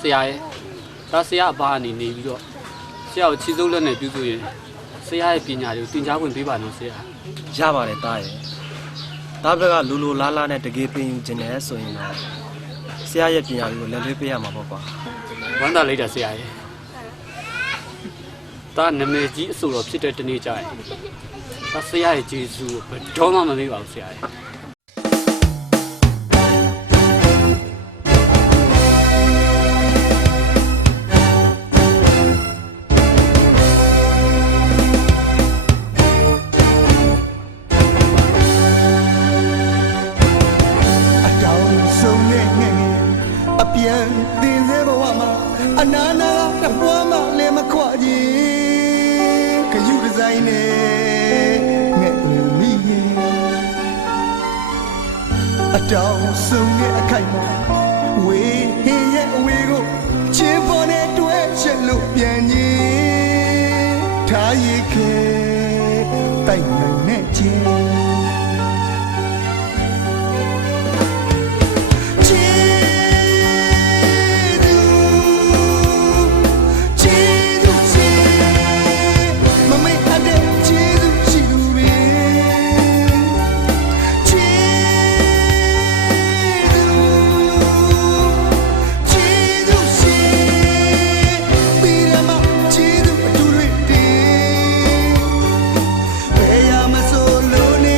ဆရာရဲ့ဒါဆရာအဘာအနေနေပြီးတော့ဆရာကိုချီစိုးလက်နဲ့ပြုစုရင်ဆရာရဲ့ပညာတွေကိုသင်ကြားခွင့်ပေးပါနော်ဆရာရပါတယ်တားရဲ့တားဘက်ကလူလူလားလားနဲ့တကယ်ပင်ယူခြင်းနဲ့ဆိုရင်တော့ဆရာရဲ့ပညာတွေကိုလက်လွှဲပေးရမှာပေါ့ကွာဝမ်းသာလိုက်တာဆရာရဲ့ဒါနာမည်ကြီးအဆိုတော်ဖြစ်တဲ့တနေ့ကျရင်ဒါဆရာရဲ့ဂျေဇူးကိုဘယ်တော့မှမမေ့ပါဘူးဆရာရဲ့အနာနာတပွားမလည်းမခွာကြီးခယူဒီဇိုင်းနဲ့ငဲ့ညူမိရဲ့အတောင်ဆုံးရဲ့အခိုက်မှာဝေးဟင်းရဲ့အဝေးကိုချင်းပေါ်နဲ့တွဲချက်လို့ပြန်ကြီးထားရခဲတိုက်နိုင်နဲ့ချင်းဘယ်ရမဆိုလို့နေ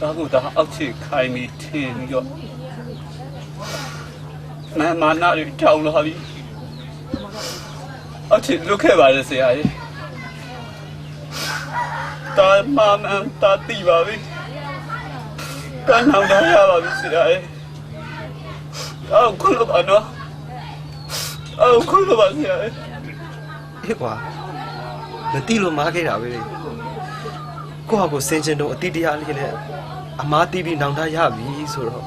ဒါကအောက်ချစ်ခိုင်းပြီးထင်းပြီးတော့မာနာတွေတောင်းလာပြီအောက်ချစ်လွတ်ခဲ့ပါလေဆရာကြီးတာမန်တာတိပါပြီကန်းအောင်တော့ရပါပြီဆရာကြီးအော်ခွလို့ပါနော်အော်ခွလို့ပါဆရာကြီး အေးကွာမတိလို့မားခဲ့တာပဲလေကိုယ့်ဟာကိုစင်ချင်တော့အတိတရားလေးနဲ့အမားတီးပြီးနောင်တရပြီဆိုတော့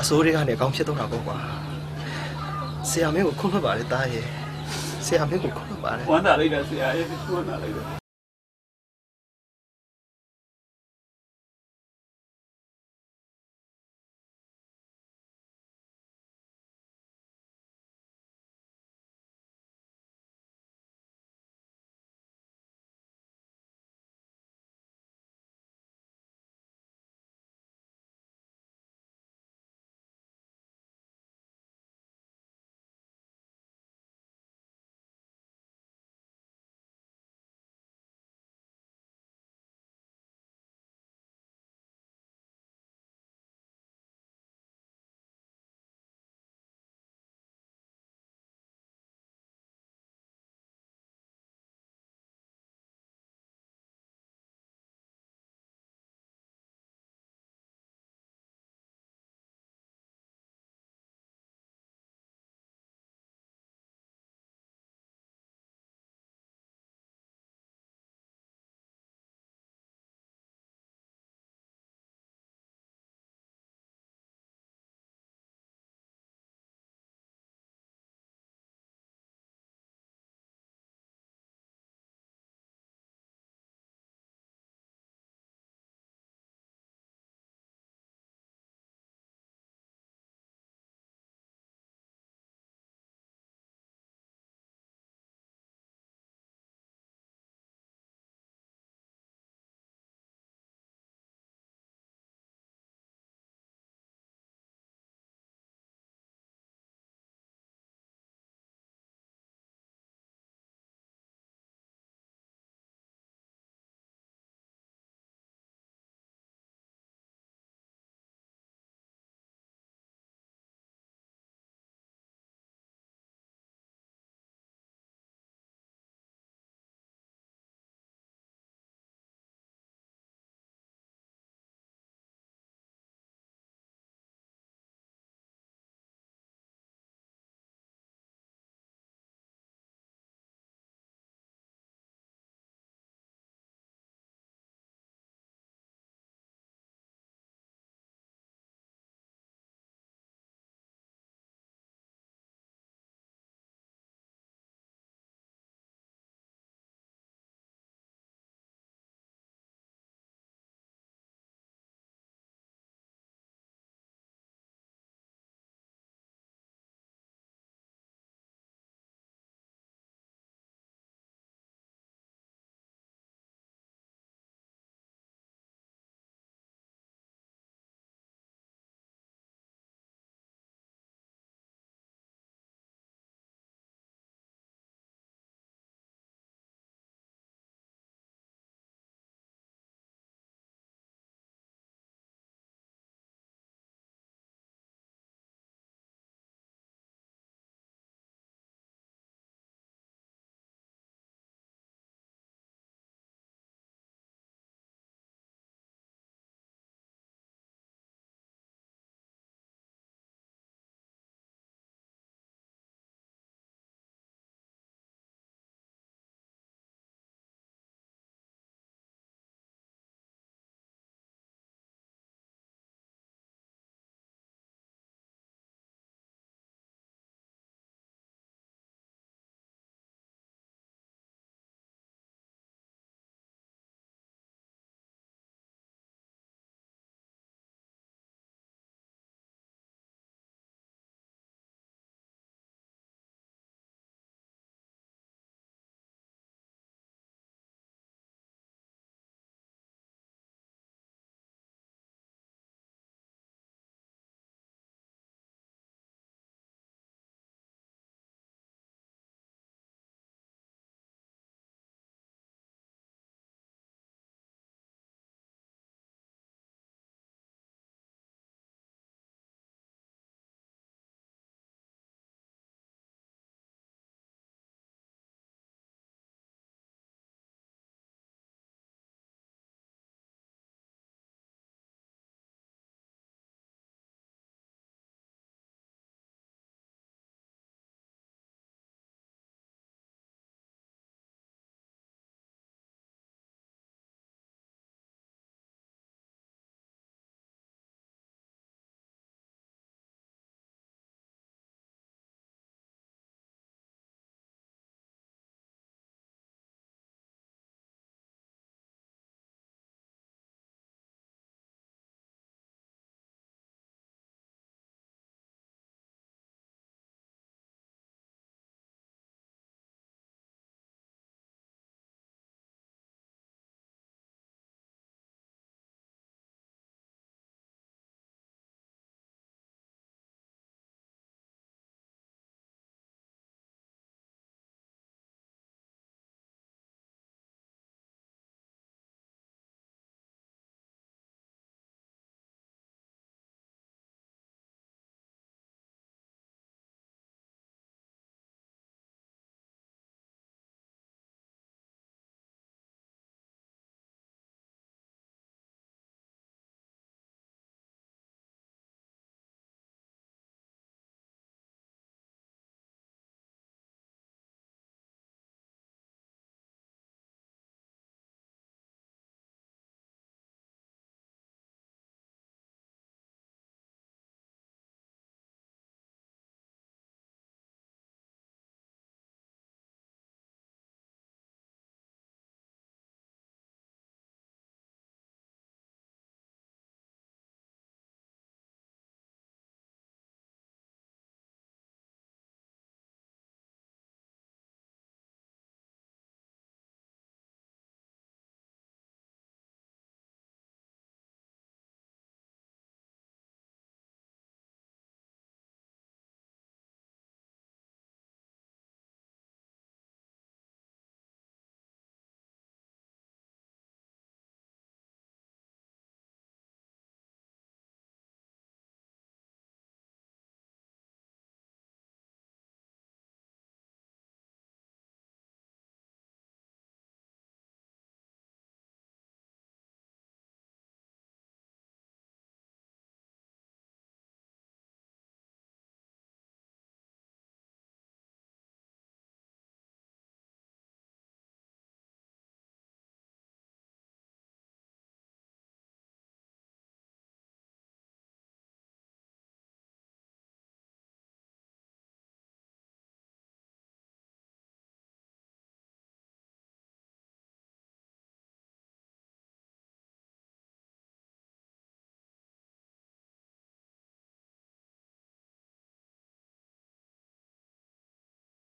အစိုးရကနေအကောင်းဖြစ်တော့တာပေါ့ကွာဆရာမင်းကိုခွင့်လွှတ်ပါလေတားရဲ့ဆရာမင်းကိုခွင့်လွှတ်ပါလေ ဝမ်းသာလိုက်တာဆရာကြီးဝမ်းသာလိုက်တာ